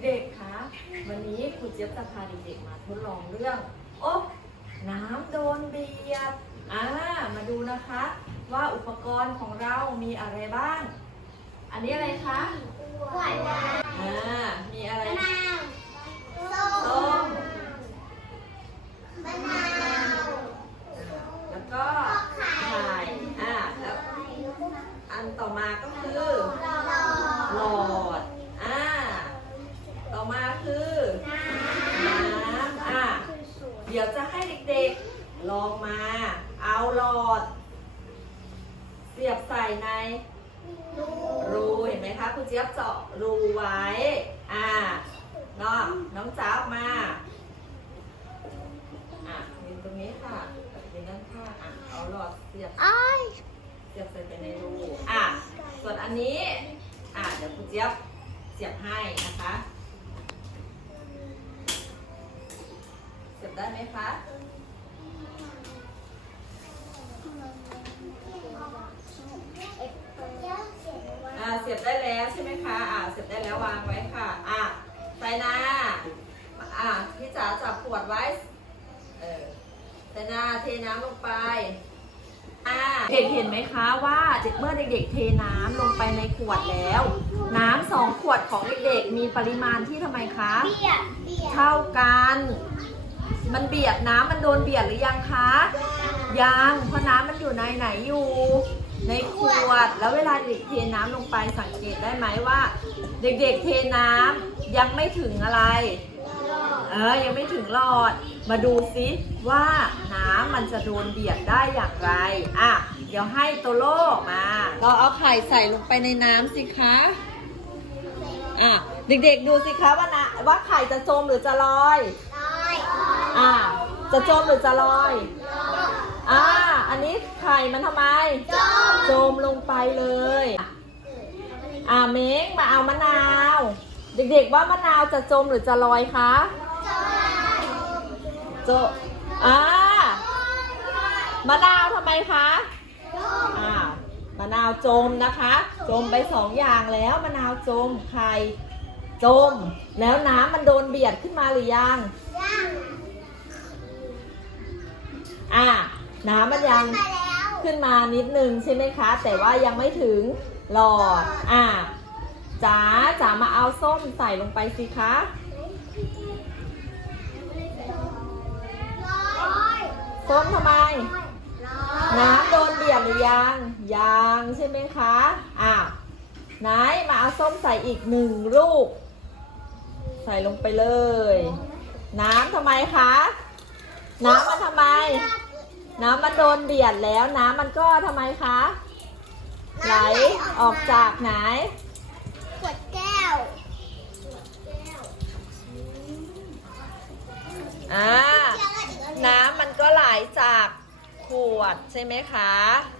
เด็กคะวันนี้ครูเจี๊ยบจะพาเด็กๆมาทดลองเรื่องโอ๊ะน้ำโดนเบียดอ่ามาดูนะคะ ว่าอุปกรณ์ของเรามีอะไรบ้าง อันนี้อะไรคะขวดน้ำ เดี๋ยวจะให้เด็กๆ ลองมา เอาหลอด เสียบใส่ใน รูเห็นไหมคะคุณเจี๊ยบเจาะรูไว้ อ่าน้องน้องจ้าบมา อะยืนตรงนี้ค่ะยืนด้านข้างอะเอาหลอดเสียบอ้อยเสียบใส่ไปในรู อะส่วนอันนี้ อะเดี๋ยวครูเจี๊ยบเสียบให้นะคะ ได้ไหมคะ อ่าเสียบได้แล้วใช่ไหมคะ อ่าเสียบได้แล้ววางไว้ค่ะ อะใส่นาอะพี่จ๋าจับขวดไว้ เออใส่นาเทน้ำลงไปอ่าเด็กเห็นไหมคะว่าเด็กเมื่อเด็กๆเทน้ำลงไปในขวดแล้ว น้ำสองขวดของเด็กๆมีปริมาณที่ทำไมคะเบียดเบียดเท่ากัน มันเบียดน้ำมันโดนเบียดหรือยังคะ ยังเพราะน้ำมันอยู่ในไหนอยู่ ในขวดแล้วเวลาเด็กเทน้ำลงไปสังเกตได้ไหมว่า เด็กๆเทน้ำยังไม่ถึงอะไรเออยังไม่ถึงหลอด มาดูซิว่าน้ำมันจะโดนเบียดได้อย่างไร อะ เดี๋ยวให้โตโลมา เราเอาไข่ใส่ลงไปในน้ำสิคะ อะ เด็กๆดูสิคะว่านะว่าไข่จะจมหรือจะลอย อยอะจะจมหรือจะลอย อ่า อันนี้ไข่มันทำไมจมจมลงไปเลย อ่าเม้งมาเอามะนาว เด็กๆว่ามะนาวจะจมหรือจะลอยคะจมจมอ่ามะนาวทำไมคะอ่ามะนาวจมนะคะ จมไปสองอย่างแล้วมะนาวจมไข่จม แล้วน้ำมันโดนเบียดขึ้นมาหรือยังย่าง อ่าน้ำมันยังมาแล้วขึ้นมานิดนึงใช่ไหมคะ แต่ว่ายังไม่ถึงหลอด อ่าจ๋าจ๋ามาเอาส้มใส่ลงไปสิคะลอยส้มทำไมลอยน้ำโดนเบียดหรือยังยังใช่ไหมคะอ่าไหนมาเอาส้มใส่อีกหนึ่งลูก ใส่ลงไปเลย น้ำทำไมคะ น้ำมันทำไม น้ำมันโดนเบียดแล้วน้ำมันก็ทำไมคะ ไหลออกจากไหน ขวดแก้วอ่าน้ำมันก็ไหลจากขวดใช่ไหมคะ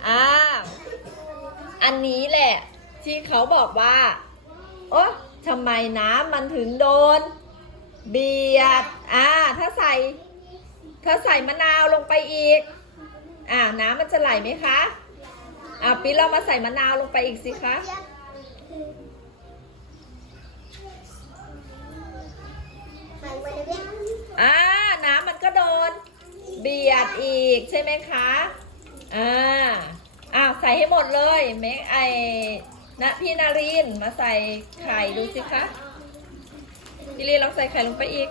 อ่าอันนี้แหละ ที่เขาบอกว่าโอ๊ะทำไมน้ำมันถึงโดน เบียด อ่า ถ้าใส่ ถ้าใส่มะนาวลงไปอีก อ่าน้ำมันจะไหลไหมคะอ่าปีเรามาใส่มะนาวลงไปอีกสิคะอ่าน้ำมันก็โดน เบียดอีกใช่ไหมคะอ่าอ่าใส่ให้หมดเลยเมกไอนะพี่นารินมาใส่ไข่ดูสิคะพี่ลีลองใส่ไข่ลงไปอีก